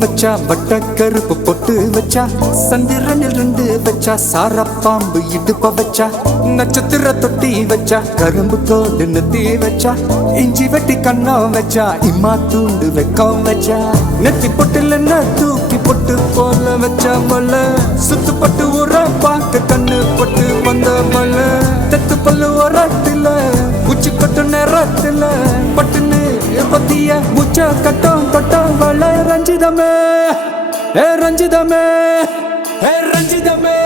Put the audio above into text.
வச்சா வட்ட கருப்பு பொட்டு வச்சா சந்திரனில் 2 வச்சா சார பாம்பு இடுப்ப வச்சா நட்சத்திர தொட்டி வச்சா கரும்பு தோடு நெத்தி வச்சா இஞ்சி வெட்டி கண்ணம் வச்சா இம்மா தூண்டு வெக்கம் வச்சா நெத்தி பொட்டுல தூக்கி பொட்டு போல வச்சா மல சுத்து பட்டு உர பாக்க கண்ணு பொட்டு வந்த மல தெத்து பல்லு உரத்துல உச்சி கொட்டு நேரத்துல பட்டுன்னு பத்திய முச்ச கட்டம் கட்டம் வள ரஞ்சிதமே ரஞ்சிதமே ரஞ்சிதமே